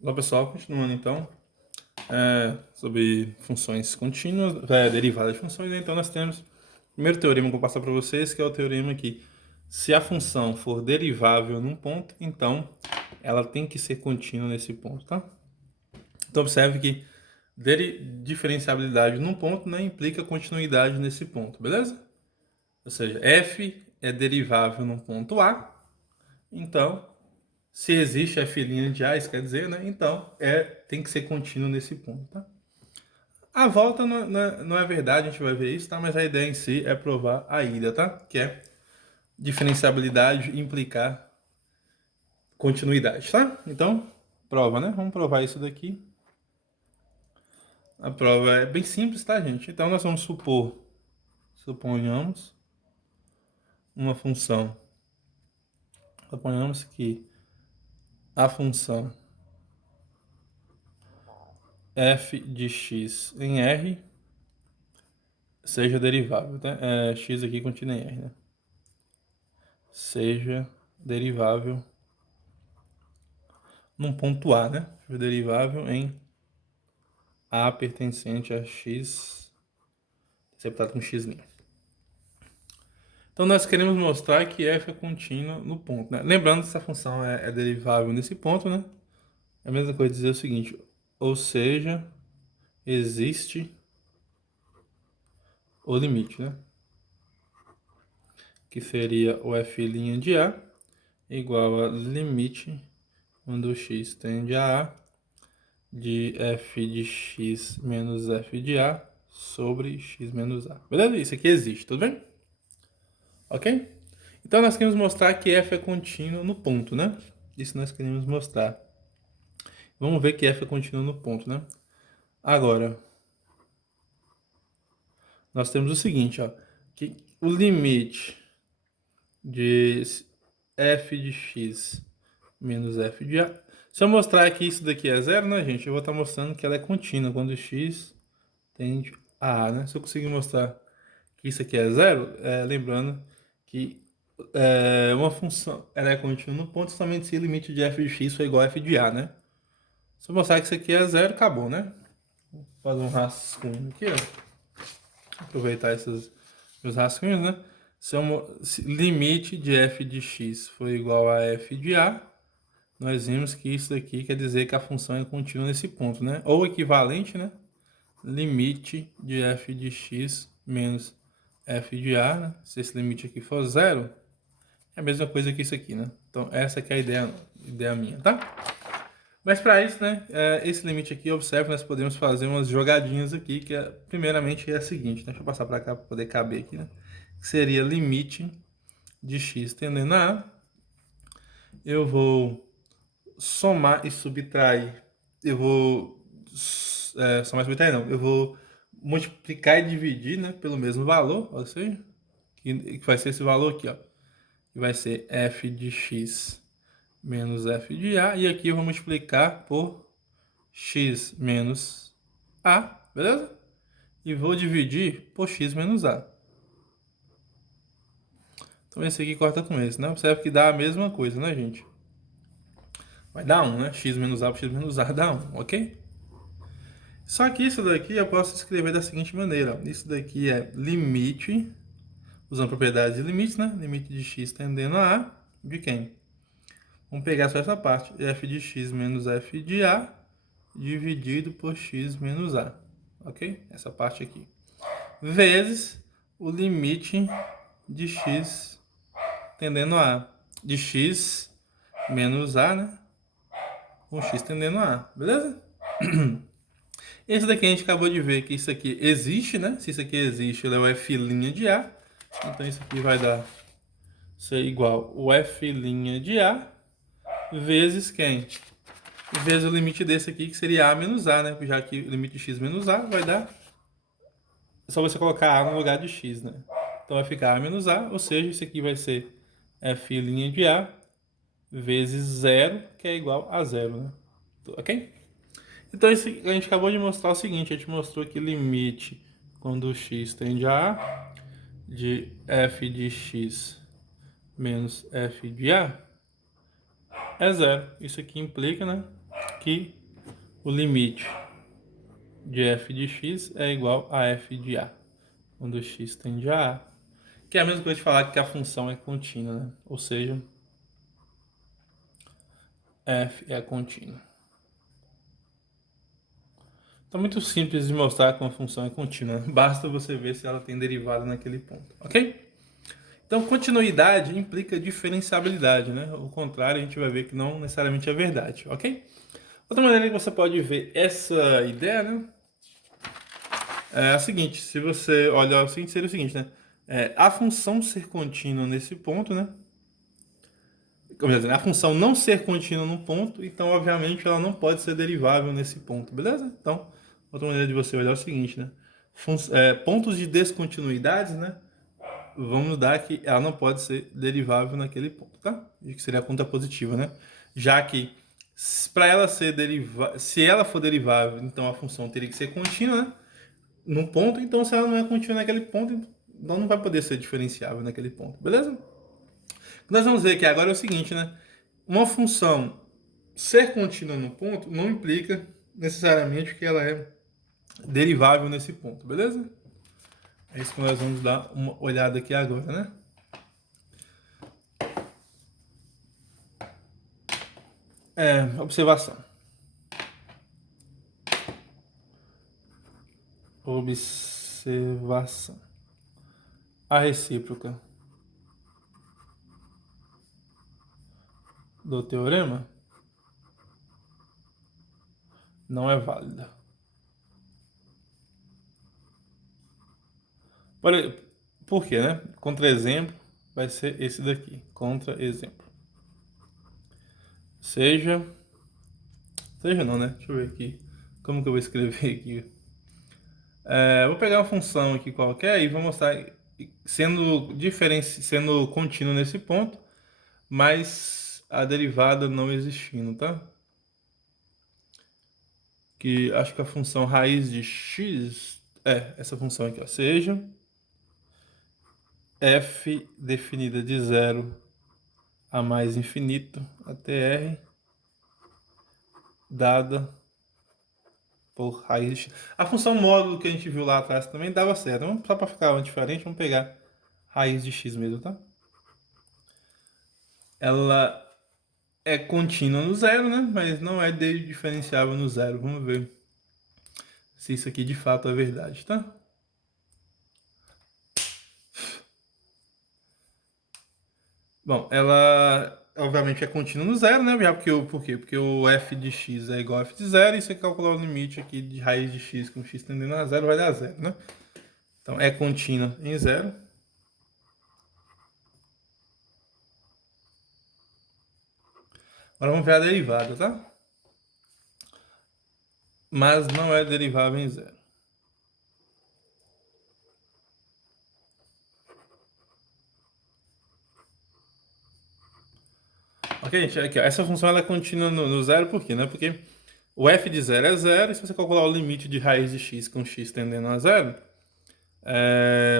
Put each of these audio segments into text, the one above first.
Olá pessoal, continuando então sobre funções contínuas, derivadas de funções, né? Então nós temos o primeiro teorema que eu vou passar para vocês, que é o teorema que se a função for derivável num ponto, então ela tem que ser contínua nesse ponto, tá? Então observe que diferenciabilidade num ponto, né, implica continuidade nesse ponto, beleza? Ou seja, f é derivável num ponto A, então se existe f' de A, isso quer dizer, né? Então tem que ser contínuo nesse ponto, tá? A volta não é verdade, a gente vai ver isso, tá? Mas a ideia em si é provar a ida, tá? Que é diferenciabilidade implicar continuidade, tá? Então, prova, né? Vamos provar isso daqui. A prova é bem simples, tá, gente? Então, nós vamos suponhamos uma função. Suponhamos que a função f de x em R seja derivável, tá? X aqui contém em R, né? Seja derivável num ponto A, né? Seja derivável em A pertencente a x, interceptado com x'. Então nós queremos mostrar que f é contínuo no ponto, né? Lembrando que essa função é derivável nesse ponto, né? É a mesma coisa dizer o seguinte, ou seja, existe o limite, né? Que seria o f' de A igual a limite quando x tende a A de f de x menos f de A sobre x menos A. Beleza? Isso aqui existe, tudo bem? Ok? Então nós queremos mostrar que f é contínuo no ponto, né? Isso nós queremos mostrar. Vamos ver que f é contínuo no ponto, né? Agora, nós temos o seguinte, ó, que o limite de f de x menos f de A. Se eu mostrar que isso daqui é zero, né, gente? Eu vou estar mostrando que ela é contínua quando x tende a A, né? Se eu conseguir mostrar que isso aqui é zero, lembrando que uma função ela é contínua no ponto somente se o limite de f de x for igual a f de A, né? Se eu mostrar que isso aqui é zero, acabou, né? Vou fazer um rascunho aqui, ó. Aproveitar esses meus rascunhos, né? Se limite de f de x for igual a f de A, nós vimos que isso aqui quer dizer que a função é contínua nesse ponto, né? Ou equivalente, né? Limite de f de x menos f de A, né? Se esse limite aqui for zero, é a mesma coisa que isso aqui, né? Então essa que é a ideia minha, tá? Mas para isso, né, esse limite aqui, observe, nós podemos fazer umas jogadinhas aqui, que primeiramente é a seguinte, né? Deixa eu passar para cá para poder caber aqui, né? Que seria limite de x tendendo a A. Eu vou somar e subtrair. Eu vou somar e subtrair, não. Eu vou multiplicar e dividir, né, pelo mesmo valor, ou seja, que vai ser esse valor aqui, ó. Que vai ser f de x menos f de A. E aqui eu vou multiplicar por x menos A, beleza? E vou dividir por x menos A. Então esse aqui corta com esse, né? Observe que dá a mesma coisa, né, gente? Vai dar 1, né? X menos A por x menos A dá 1, ok? Só que isso daqui eu posso escrever da seguinte maneira. Isso daqui é limite, usando propriedades de limites, né? Limite de x tendendo a A de quem? Vamos pegar só essa parte. F de x menos f de A dividido por x menos A. Ok? Essa parte aqui. Vezes o limite de x tendendo a A. De x menos A, né? Com x tendendo a A. Beleza? Esse daqui a gente acabou de ver que isso aqui existe, né? Se isso aqui existe, ele é o f' de A. Então isso aqui vai dar ser igual o f' de A vezes quem? Vezes o limite desse aqui, que seria A menos A, né? Já que o limite de x menos A vai dar... É só você colocar A no lugar de x, né? Então vai ficar A menos A, ou seja, isso aqui vai ser f' de A vezes zero, que é igual a zero, né? Ok? Então isso, a gente acabou de mostrar o seguinte, a gente mostrou que limite quando x tende a A de f de x menos f de A é zero. Isso aqui implica, né, que o limite de f de x é igual a f de a, quando x tende a A, que é a mesma coisa de falar que a função é contínua, né? Ou seja, f é contínua. Então, muito simples de mostrar que uma função é contínua. Basta você ver se ela tem derivada naquele ponto, ok? Então, continuidade implica diferenciabilidade, né? O contrário, a gente vai ver que não necessariamente é verdade, ok? Outra maneira que você pode ver essa ideia, né? É a seguinte, se você olhar o seguinte, seria o seguinte, né? A função ser contínua nesse ponto, né? Quer dizer, a função não ser contínua no ponto, então, obviamente, ela não pode ser derivável nesse ponto, beleza? Então, outra maneira de você olhar é o seguinte, né? Pontos de descontinuidades, né? Vamos dar que ela não pode ser derivável naquele ponto, tá? E que seria a conta positiva, né? Já que para ela ser se ela for derivável, então a função teria que ser contínua, né? No ponto, então se ela não é contínua naquele ponto, então não vai poder ser diferenciável naquele ponto, beleza? Nós vamos ver que agora é o seguinte, né? Uma função ser contínua no ponto não implica necessariamente que ela é derivável nesse ponto, beleza? É isso que nós vamos dar uma olhada aqui agora, né? Observação. Observação. A recíproca do teorema não é válida. Por quê, né? Contra-exemplo vai ser esse daqui. Contra-exemplo. Seja não, né? Deixa eu ver aqui. Como que eu vou escrever aqui? Vou pegar uma função aqui qualquer e vou mostrar sendo contínuo nesse ponto, mas a derivada não existindo, tá? Que acho que a função raiz de x essa função aqui, ó, seja f definida de 0 a mais infinito até r dada por raiz de x. A função módulo que a gente viu lá atrás também dava certo. Então, só para ficar diferente, vamos pegar raiz de x mesmo, tá? Ela é contínua no zero, né? Mas não é diferenciável no zero. Vamos ver se isso aqui de fato é verdade, tá? Bom, ela obviamente é contínua no zero, né? Por quê? Porque o f de x é igual a f de zero e você calcular o limite aqui de raiz de x com x tendendo a zero vai dar zero, né? Então é contínua em zero. Agora vamos ver a derivada, tá? Mas não é derivável em zero. Ok, gente, aqui, ó, essa função ela é contínua no zero por quê? Né? Porque o f de zero é zero, e se você calcular o limite de raiz de x com x tendendo a zero,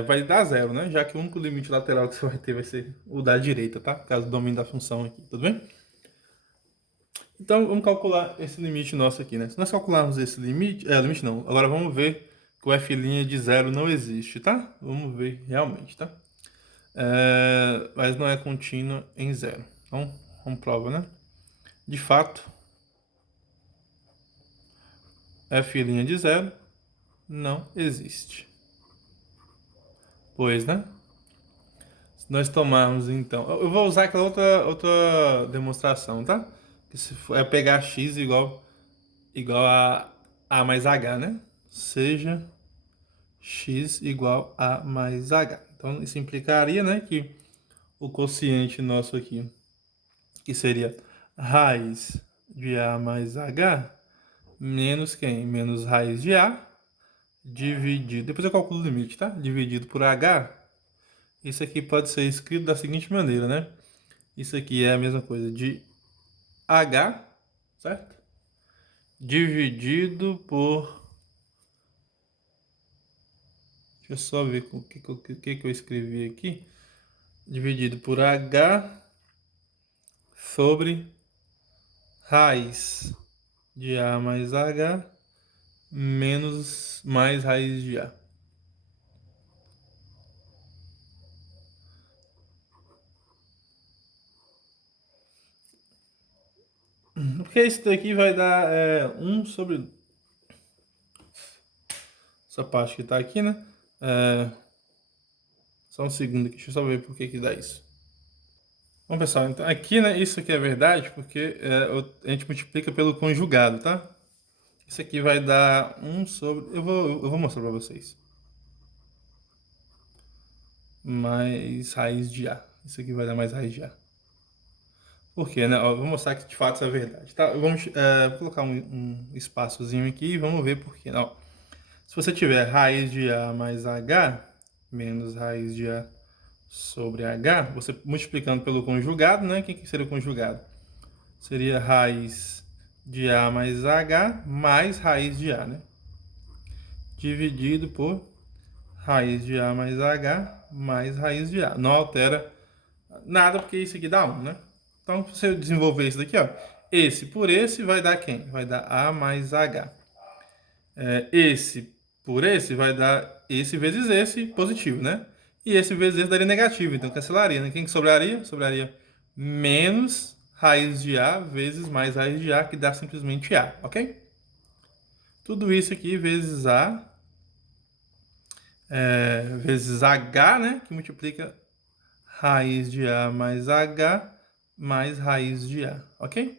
vai dar zero, né? Já que o único limite lateral que você vai ter vai ser o da direita, tá? Caso do domínio da função aqui, tudo bem? Então, vamos calcular esse limite nosso aqui, né? Se nós calcularmos esse limite... limite não. Agora vamos ver que o f' de zero não existe, tá? Vamos ver realmente, tá? Mas não é contínua em zero. Então, vamos prova, né? De fato, f' de zero não existe. Pois, né? Se nós tomarmos, então... Eu vou usar aquela outra demonstração, tá? Que se for, pegar x igual a mais h, né? Seja x igual a mais h. Então, isso implicaria, né, que o quociente nosso aqui, que seria raiz de a mais h, menos quem? Menos raiz de a, dividido... Depois eu calculo o limite, tá? Dividido por h. Isso aqui pode ser escrito da seguinte maneira, né? Isso aqui é a mesma coisa de h, certo? Dividido por... Deixa eu só ver o que eu escrevi aqui. Dividido por h sobre raiz de A mais H menos mais raiz de A. Porque isso daqui vai dar 1 sobre... Essa parte que tá aqui, né? Só um segundo aqui, deixa eu só ver por que dá isso. Bom, pessoal, então aqui, né, isso aqui é verdade porque a gente multiplica pelo conjugado, tá? Isso aqui vai dar 1 sobre... Eu vou mostrar pra vocês. Mais raiz de A. Isso aqui vai dar mais raiz de A. Por quê, né? Ó, eu vou mostrar que de fato isso é verdade, tá? Vamos colocar um espaçozinho aqui e vamos ver por quê. Ó, se você tiver raiz de A mais H menos raiz de A sobre H, você multiplicando pelo conjugado, né? O que seria o conjugado? Seria raiz de A mais H mais raiz de A, né? Dividido por raiz de A mais H mais raiz de A. Não altera nada porque isso aqui dá 1, né? Então, se você desenvolver isso daqui, ó, esse por esse vai dar quem? Vai dar A mais H. Esse por esse vai dar esse vezes esse positivo, né? E esse vezes esse daria negativo, então cancelaria, né? Quem que sobraria? Sobraria menos raiz de A vezes mais raiz de A, que dá simplesmente A, ok? Tudo isso aqui vezes A, vezes H, né? Que multiplica raiz de A mais H mais raiz de A, ok?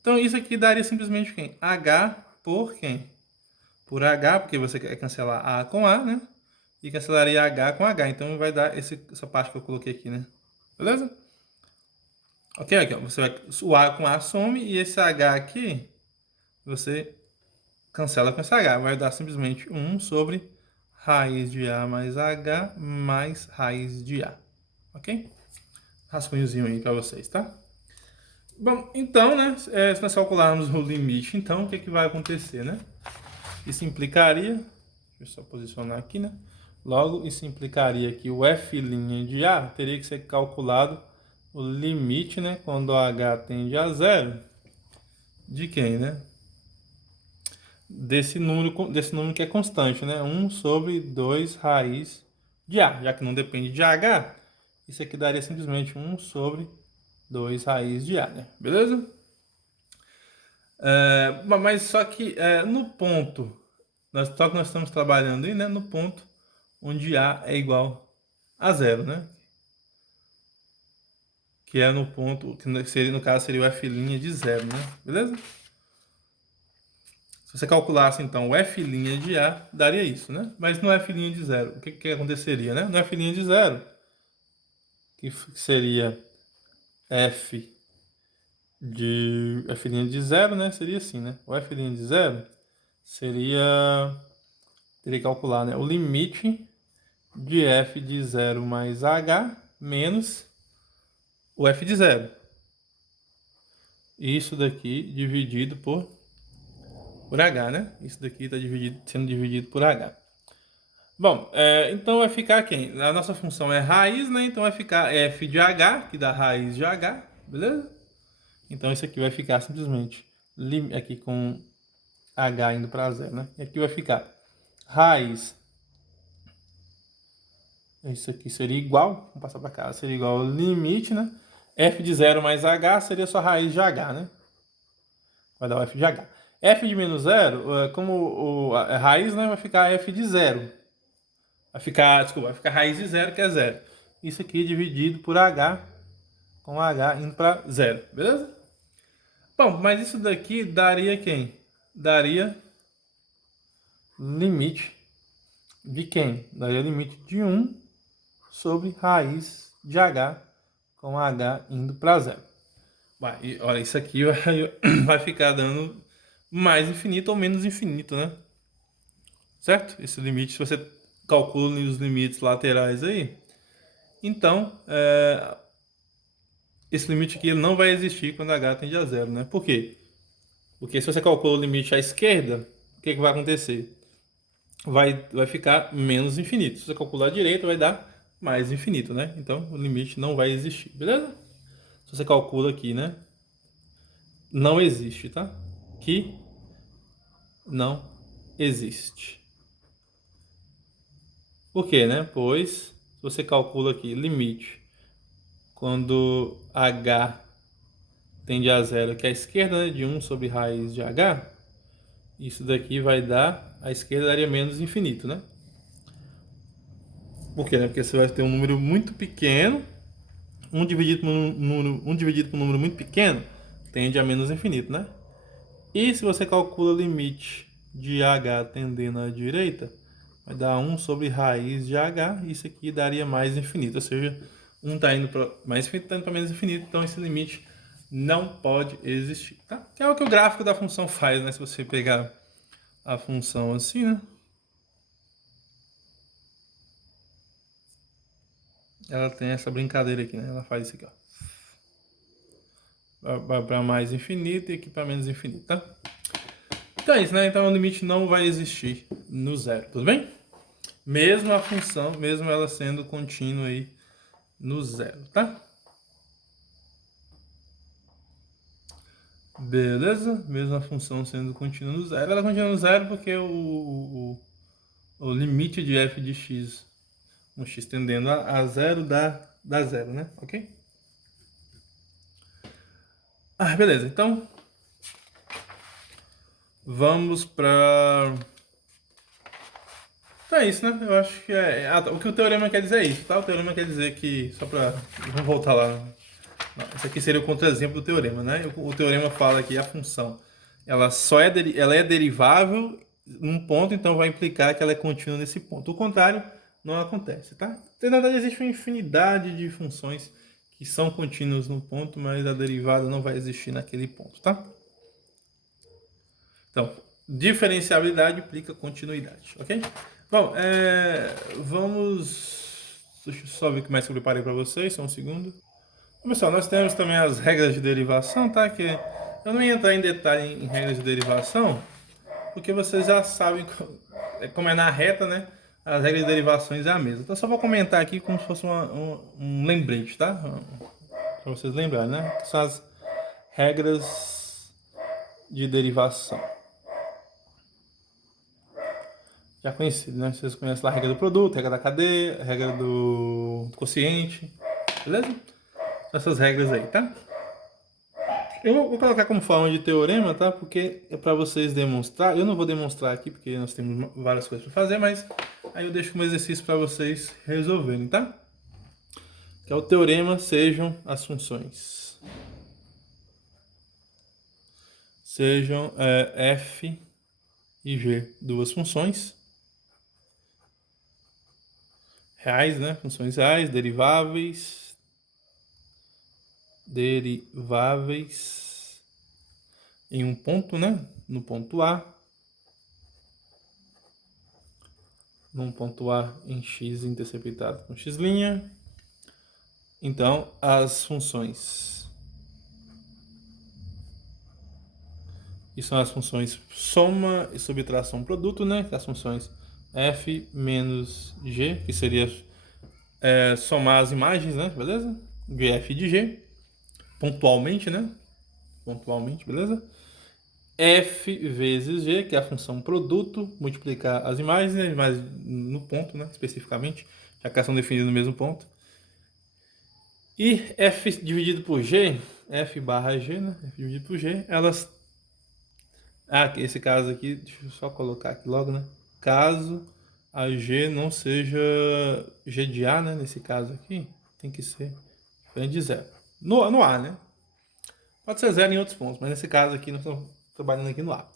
Então isso aqui daria simplesmente quem? H por quem? Por H, porque você quer cancelar A com A, né? E cancelaria H com H. Então vai dar essa parte que eu coloquei aqui, né? Beleza? Ok, aqui, ó. Você vai, o A com A some e esse H aqui você cancela com esse H. Vai dar simplesmente 1 sobre raiz de A mais H mais raiz de A. Ok? Rascunhozinho aí para vocês, tá? Bom, então, né? Se nós calcularmos o limite, então, o que vai acontecer, né? Isso implicaria... Deixa eu só posicionar aqui, né? Logo, isso implicaria que o f' de A teria que ser calculado o limite, né? Quando o H tende a zero, de quem, né? Desse número que é constante, né? 1 sobre 2 raiz de A. Já que não depende de H, isso aqui daria simplesmente 1 sobre 2 raiz de A, né? Beleza? Mas só que no ponto, só que nós estamos trabalhando aí, né? No ponto onde A é igual a zero, né? Que é no ponto, que seria, no caso seria o f' de zero, né? Beleza? Se você calculasse então o f' de A, daria isso, né? Mas no f' de zero, o que aconteceria, né? No f' de zero, que seria f de zero, né? Seria assim, né? O f' de zero seria... Teria que calcular, né? O limite de f de zero mais h menos o f de zero. Isso daqui dividido por h, né? Isso daqui está sendo dividido por h. Bom, então vai ficar quem? A nossa função é raiz, né? Então vai ficar f de h, que dá raiz de h, beleza? Então isso aqui vai ficar simplesmente aqui com h indo para zero, né? E aqui vai ficar raiz. Isso aqui seria igual, vamos passar para cá, seria igual ao limite, né? F de 0 mais h seria só raiz de h, né? Vai dar o f de h. F de menos 0, como a raiz, né, vai ficar f de 0. Vai ficar raiz de 0, que é 0. Isso aqui dividido por h, com h indo para 0, beleza? Bom, mas isso daqui daria quem? Daria limite de quem? Daria limite de 1 sobre raiz de h, com h indo para 0. Olha, isso aqui vai ficar dando mais infinito ou menos infinito, né? Certo? Esse limite, se você calcula os limites laterais aí, então esse limite aqui ele não vai existir quando h tende a zero, né? Por quê? Porque se você calcula o limite à esquerda, o que vai acontecer? Vai ficar menos infinito. Se você calcular à direita, vai dar mais infinito, né? Então o limite não vai existir, beleza? Se você calcula aqui, né? Não existe, tá? que não existe. Por quê, né? Pois, se você calcula aqui, limite, quando h tende a zero, que é a esquerda, né, de 1 sobre raiz de h, isso daqui vai dar, a esquerda daria menos infinito, né? Por quê, né? Porque você vai ter um número muito pequeno, 1 dividido por um número muito pequeno, tende a menos infinito, né? E se você calcula o limite de h tendendo à direita, vai dar 1 sobre raiz de h, isso aqui daria mais infinito, ou seja, 1 está indo para mais infinito, está indo para menos infinito, então esse limite não pode existir, tá? Que é o que o gráfico da função faz, né? Se você pegar a função assim, né? Ela tem essa brincadeira aqui, né? Ela faz isso aqui, ó. Vai para mais infinito e aqui para menos infinito, tá? Então é isso, né? Então o limite não vai existir no zero, tudo bem? Mesmo a função, mesmo ela sendo contínua aí no zero, tá? Beleza? Mesmo a função sendo contínua no zero, ela continua no zero porque o limite de f de x, um x tendendo a zero, dá zero, né? Ok? Ah, beleza. Então, vamos para... Então é isso, né? Eu acho que o que o teorema quer dizer é isso, tá? O teorema quer dizer que... Só para... Vamos voltar lá. Não, esse aqui seria o contra-exemplo do teorema, né? O teorema fala que a função ela só é, ela é derivável num ponto, então vai implicar que ela é contínua nesse ponto. O contrário não acontece, tá? Na verdade, existe uma infinidade de funções que são contínuas no ponto, mas a derivada não vai existir naquele ponto, tá? Então, diferenciabilidade implica continuidade, ok? Bom, vamos... Deixa eu só ver o que mais que eu preparei para vocês, só um segundo. Pessoal, nós temos também as regras de derivação, tá? Que eu não ia entrar em detalhe em regras de derivação, porque vocês já sabem como é na reta, né? As regras de derivações é a mesma. Então, só vou comentar aqui como se fosse um lembrete, tá? Para vocês lembrarem, né? Que são as regras de derivação. Já conhecido, né? Vocês conhecem lá a regra do produto, a regra da cadeia, a regra do quociente, beleza? Essas regras aí, tá? Eu vou colocar como forma de teorema, tá? Porque é para vocês demonstrar. Eu não vou demonstrar aqui porque nós temos várias coisas para fazer, mas aí eu deixo como exercício para vocês resolverem, tá? Que é o teorema sejam as funções. Sejam f e g, duas funções reais, né? Funções reais, deriváveis em um ponto, né? No ponto A. Num ponto A em x interceptado com x'. Então, as funções... E são as funções soma e subtração produto, né? As funções f menos g, que seria somar as imagens, né? Beleza? De f de g, pontualmente, né? Pontualmente, beleza? F vezes g, que é a função produto, multiplicar as imagens, né? Mas no ponto, né? Especificamente, já que elas são definidas no mesmo ponto. E f dividido por g, f barra g, né? F dividido por g, elas... esse caso aqui, deixa eu só colocar aqui logo, né? Caso a g não seja g de A, né? Nesse caso aqui, tem que ser diferente de zero. No A, né? Pode ser zero em outros pontos, mas nesse caso aqui, nós estamos trabalhando aqui no A.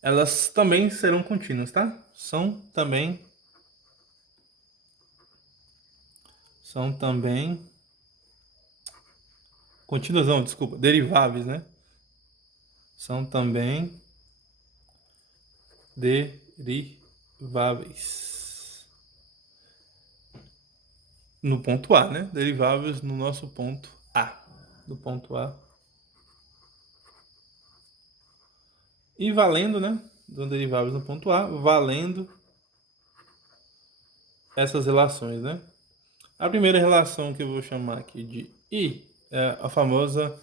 Elas também serão contínuas, tá? São também contínuas não, desculpa, deriváveis, né? São também deriváveis no ponto A, né? Deriváveis no nosso ponto A. Do ponto A. E valendo, né? Do deriváveis no ponto A, valendo essas relações, né? A primeira relação que eu vou chamar aqui de I é a famosa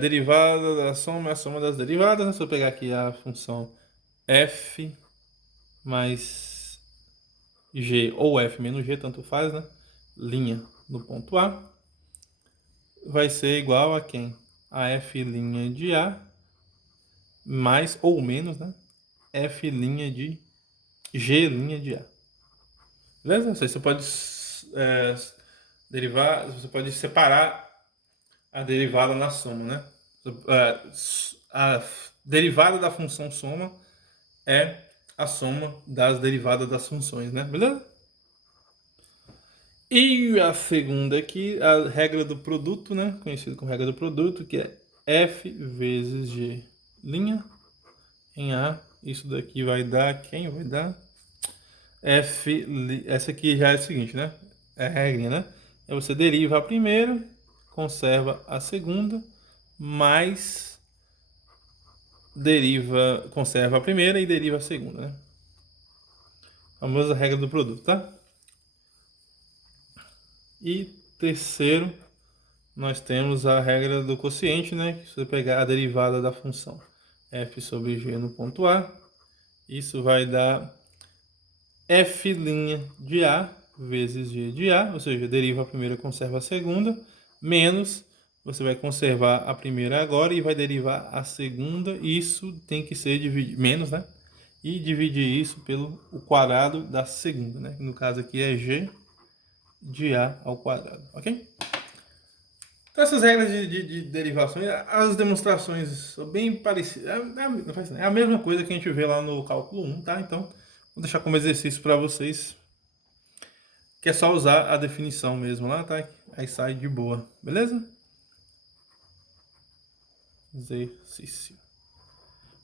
Derivada da soma é a soma das derivadas, né? Se eu pegar aqui a função f mais g ou f menos g, tanto faz, né? Linha no ponto A vai ser igual a quem? A f' de A mais ou menos, né? F' de G' de A. Beleza? Você pode derivar, você pode separar a derivada na soma, né? A derivada da função soma é a soma das derivadas das funções, né? Beleza? E a segunda aqui, a regra do produto, né? Conhecido como regra do produto, que é f vezes g' em A. Isso daqui vai dar quem? Vai dar essa aqui já é o seguinte, né? É a regrinha, né? É você deriva a primeira, conserva a segunda, mais conserva a primeira e deriva a segunda, né? A famosa regra do produto, tá? E terceiro, nós temos a regra do quociente, né? Que se você pegar a derivada da função f sobre g no ponto A, isso vai dar f' de A vezes g de A, ou seja, deriva a primeira, conserva a segunda, menos, você vai conservar a primeira agora e vai derivar a segunda, isso tem que ser menos, né? E dividir isso pelo quadrado da segunda, né? No caso aqui é g de A ao quadrado, ok? Então essas regras de derivações, as demonstrações são bem parecidas, é a mesma coisa que a gente vê lá no cálculo 1, tá? Então, vou deixar como exercício para vocês, que é só usar a definição mesmo lá, tá? Aí sai de boa, beleza? Exercício.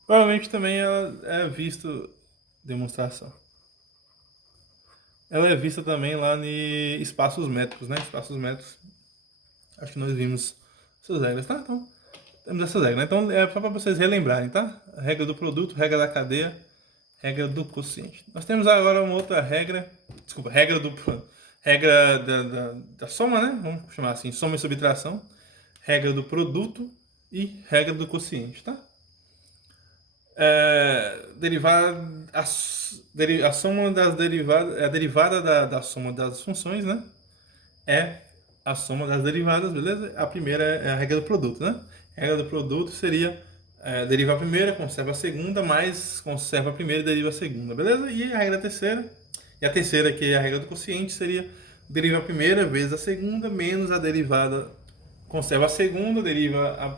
Provavelmente também ela é visto demonstração. Ela é vista também lá em espaços métricos, né? Espaços métricos. Acho que nós vimos essas regras, tá? Então, temos essas regras, né? Então, é só para vocês relembrarem, tá? A regra do produto, regra da cadeia, regra do quociente. Nós temos agora uma outra regra, desculpa, regra da soma, né? Vamos chamar assim, soma e subtração, regra do produto e regra do quociente, tá? A soma das derivadas, a derivada da soma das funções, né? É a soma das derivadas, beleza? A primeira é a regra do produto, né? A regra do produto seria deriva a primeira, conserva a segunda, mais conserva a primeira e deriva a segunda, beleza? E a regra terceira, e a terceira, que é a regra do quociente, seria deriva a primeira vezes a segunda, menos a derivada, conserva a segunda, deriva a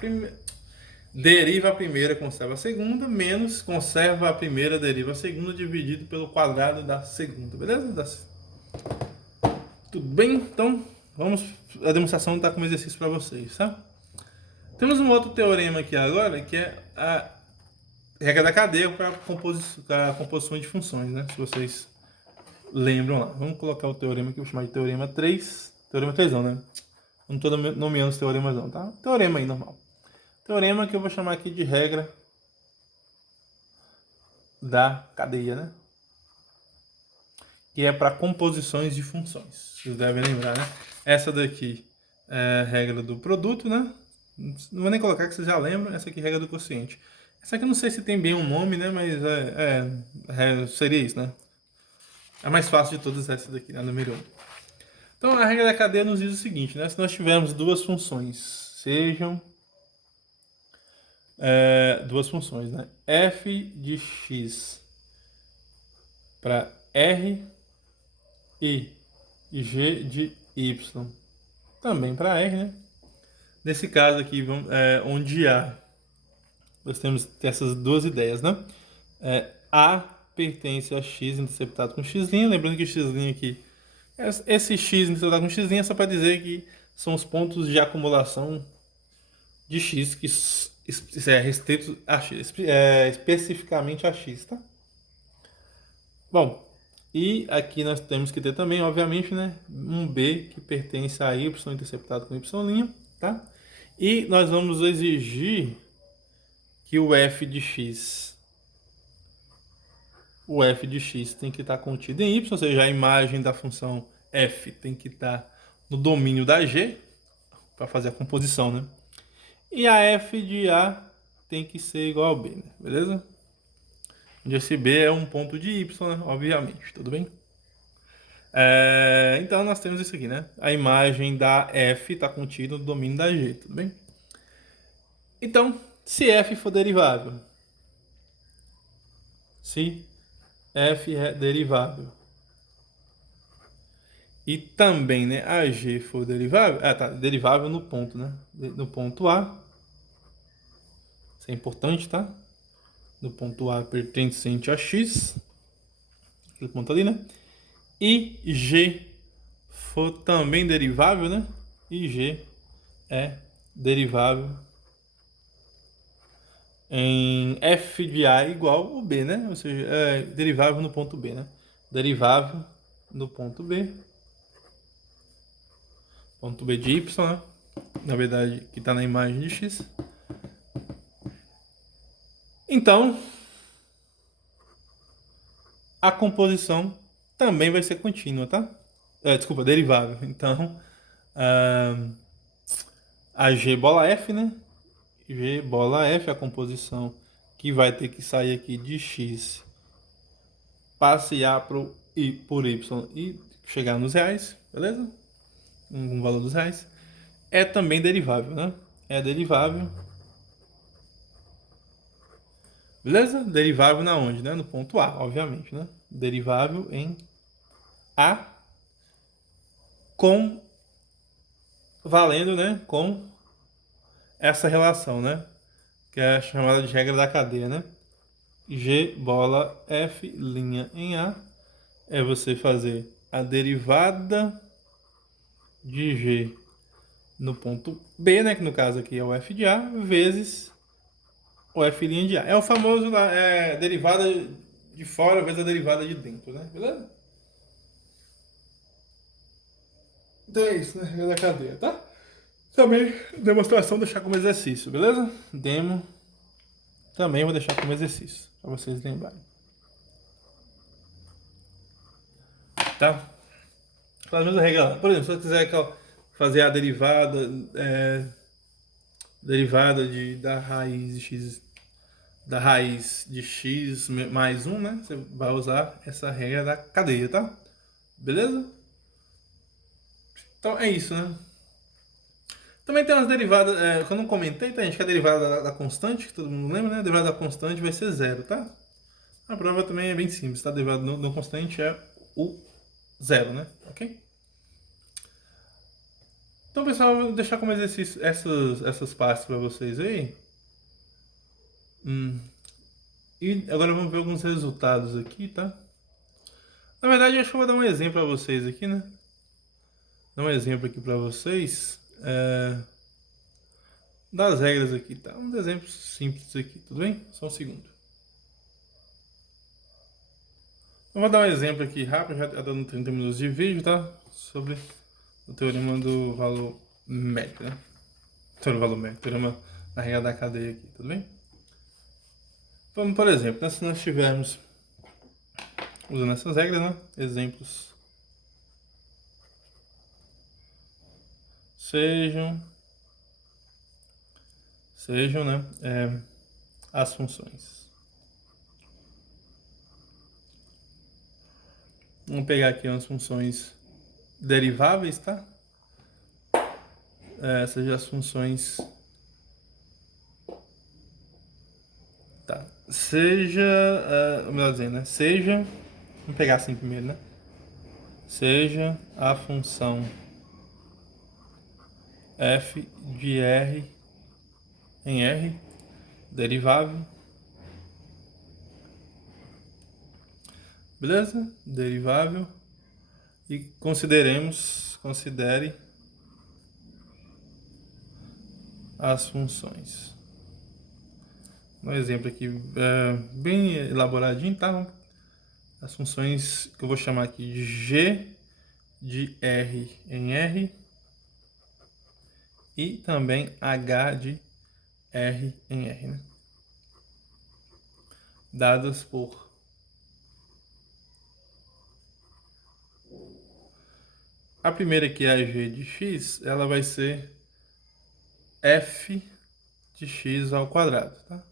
primeira, conserva a segunda, menos conserva a primeira, deriva a segunda, dividido pelo quadrado da segunda, beleza? Tudo bem? Então, a demonstração está como exercício para vocês, tá? Temos um outro teorema aqui agora, que é a regra da cadeia para a composição de funções, né? Se vocês lembram lá. Vamos colocar o teorema que eu vou chamar de teorema 3. Teorema 3 não, né? Não estou nomeando os teoremas não, tá? Teorema aí, normal. Teorema que eu vou chamar aqui de regra da cadeia, né? Que é para composições de funções. Vocês devem lembrar, né? Essa daqui é a regra do produto, né? Não vou nem colocar que vocês já lembram. Essa aqui é a regra do quociente. Essa aqui eu não sei se tem bem um nome, né? Mas seria isso, né? A mais fácil de todas essa daqui, a número 1. Então a regra da cadeia nos diz o seguinte, né? Se nós tivermos duas funções, sejam duas funções, né? F de x para R e G de Y também para R, né? Nesse caso aqui, onde A, nós temos essas duas ideias, né? A pertence a x interceptado com x', lembrando que x' aqui, esse x interceptado com x' é só para dizer que são os pontos de acumulação de x que é restrito a x, especificamente a x, tá? Bom, e aqui nós temos que ter também, obviamente, né, um b que pertence a y interceptado com y', tá? E nós vamos exigir que o f de x tem que estar contido em y, ou seja, a imagem da função f tem que estar no domínio da g, para fazer a composição, né? E a f de A tem que ser igual a B, né? Beleza? Onde esse B é um ponto de Y, né? Obviamente, tudo bem? Então nós temos isso aqui, né? A imagem da f está contida no domínio da G, tudo bem? Então, se f for derivável, se f é derivável e também, né, a G for derivável, tá, derivável no ponto, né? No ponto A, isso é importante, tá? No ponto A pertencente a X, aquele ponto ali, né? E G for também derivável, né? E G é derivável em f de A igual o B, né? Ou seja, é derivável no ponto B, né? Derivável no ponto B de Y, né? Na verdade, que está na imagem de X. Então, a composição também vai ser contínua, tá? Desculpa, derivável. Então, a G bola F, né? G bola F, a composição que vai ter que sair aqui de X, passear por Y e chegar nos reais, beleza? Um valor dos reais. É também derivável, né? É derivável. Beleza? Derivável na onde, né? No ponto A, obviamente, né? Derivável em A com valendo, né? Com essa relação, né? Que é a chamada de regra da cadeia, né? G bola F linha em A é você fazer a derivada de G no ponto B, né? Que no caso aqui é o F de A, vezes o F' de A. É o famoso derivada de fora vezes a derivada de dentro, né? Beleza? Então é isso, né? Regra da cadeia, tá? Também demonstração deixar como exercício, beleza? Demo também vou deixar como exercício, para vocês lembrarem. Tá? Faz a mesma regra lá. Por exemplo, se você quiser fazer a derivada da raiz de x, da raiz de x mais 1, né? Você vai usar essa regra da cadeia, tá? Beleza? Então é isso, né? Também tem umas derivadas, que eu não comentei, tá, gente? Que a derivada da constante, que todo mundo lembra, né? A derivada da constante vai ser zero, tá? A prova também é bem simples, tá? A derivada do constante é o zero, né? Ok? Então, pessoal, eu vou deixar como exercício essas partes para vocês aí. E agora vamos ver alguns resultados aqui, tá? Na verdade, eu acho que eu vou dar um exemplo para vocês aqui, né? Dar um exemplo aqui para vocês das regras aqui, tá? Um exemplo simples aqui, tudo bem? Só um segundo. Eu vou dar um exemplo aqui rápido, já tá dando 30 minutos de vídeo, tá? Sobre o teorema do valor médio, né? Teorema do valor médio, teorema da regra da cadeia aqui, tudo bem? Vamos, por exemplo, né? Se nós estivermos usando essas regras, né? Exemplos sejam, né? As funções. Vamos pegar aqui umas funções deriváveis, tá? Sejam as funções. Tá. Seja. Melhor dizendo, né? Seja. Vamos pegar assim primeiro, né? Seja a função f de R em R derivável. Beleza? Derivável. E considere as funções. Um exemplo aqui bem elaboradinho, tá? As funções que eu vou chamar aqui de G de R em R e também H de R em R, né? Dadas por a primeira aqui, a G de X, ela vai ser F de x ao quadrado, tá?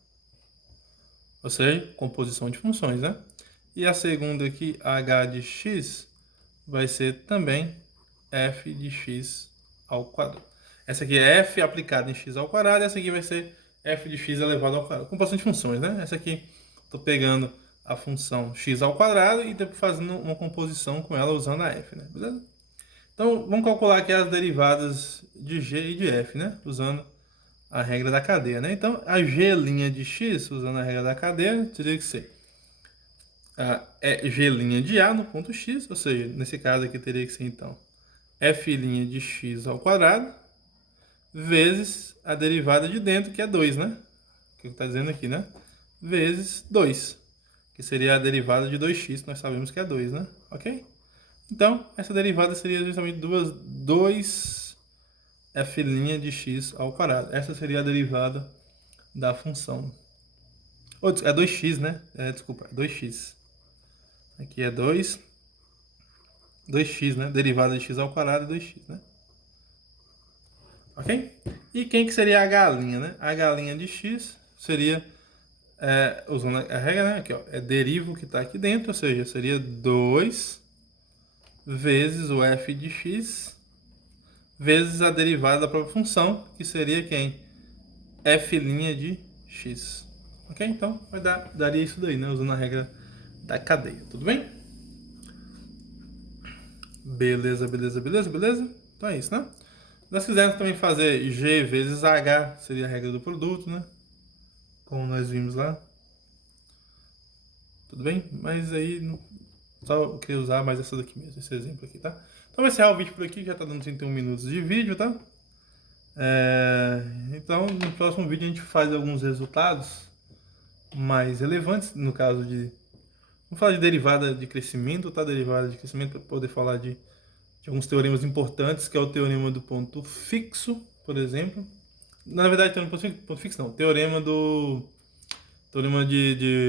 Ou seja, composição de funções, né? E a segunda aqui, h de x, vai ser também f de x ao quadrado. Essa aqui é f aplicada em x ao quadrado, e essa aqui vai ser f de x elevado ao quadrado. Composição de funções, né? Essa aqui, estou pegando a função x ao quadrado e estou fazendo uma composição com ela usando a f, né? Beleza? Então, vamos calcular aqui as derivadas de g e de f, né? Usando a regra da cadeia, né? Então, a g' de x, usando a regra da cadeia, teria que ser g' de a no ponto x, ou seja, nesse caso aqui teria que ser, então, f' de x ao quadrado, vezes a derivada de dentro, que é 2, né? Que está dizendo aqui, né? Vezes 2, que seria a derivada de 2x, nós sabemos que é 2, né? Ok? Então, essa derivada seria justamente 2 f' de x ao quadrado. Essa seria a derivada da função. É 2x, né? Desculpa, 2x. Aqui é 2x, né? Derivada de x ao quadrado é 2x, né? Ok? E quem que seria a galinha, né? A galinha de x seria, usando a regra, né? Aqui, ó, é derivo que está aqui dentro, ou seja, seria 2 vezes o f de x vezes a derivada da própria função, que seria quem? F' de x. Ok? Então, daria isso daí, né? Usando a regra da cadeia. Tudo bem? Beleza, beleza, beleza, beleza? Então é isso, né? Nós quisermos também fazer g vezes h, seria a regra do produto, né? Como nós vimos lá. Tudo bem? Mas aí, só eu queria usar mais essa daqui mesmo, esse exemplo aqui, tá? Então vai encerrar o vídeo por aqui, já tá dando 31 minutos de vídeo, tá? Então, no próximo vídeo a gente faz alguns resultados mais relevantes, no caso de... Vamos falar de derivada de crescimento, tá? Derivada de crescimento para poder falar de alguns teoremas importantes, que é o teorema do ponto fixo, por exemplo. Na verdade, teorema do ponto fixo não, teorema do... Teorema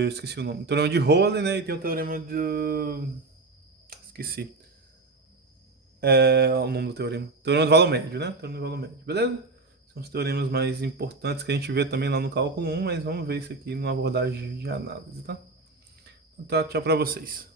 esqueci o nome. Teorema de Rowley, né? E tem o teorema do... Esqueci. O nome do teorema. Teorema do valor médio, né? Teorema do valor médio, beleza? São os teoremas mais importantes que a gente vê também lá no cálculo 1, mas vamos ver isso aqui numa abordagem de análise, tá? Então, tchau pra vocês.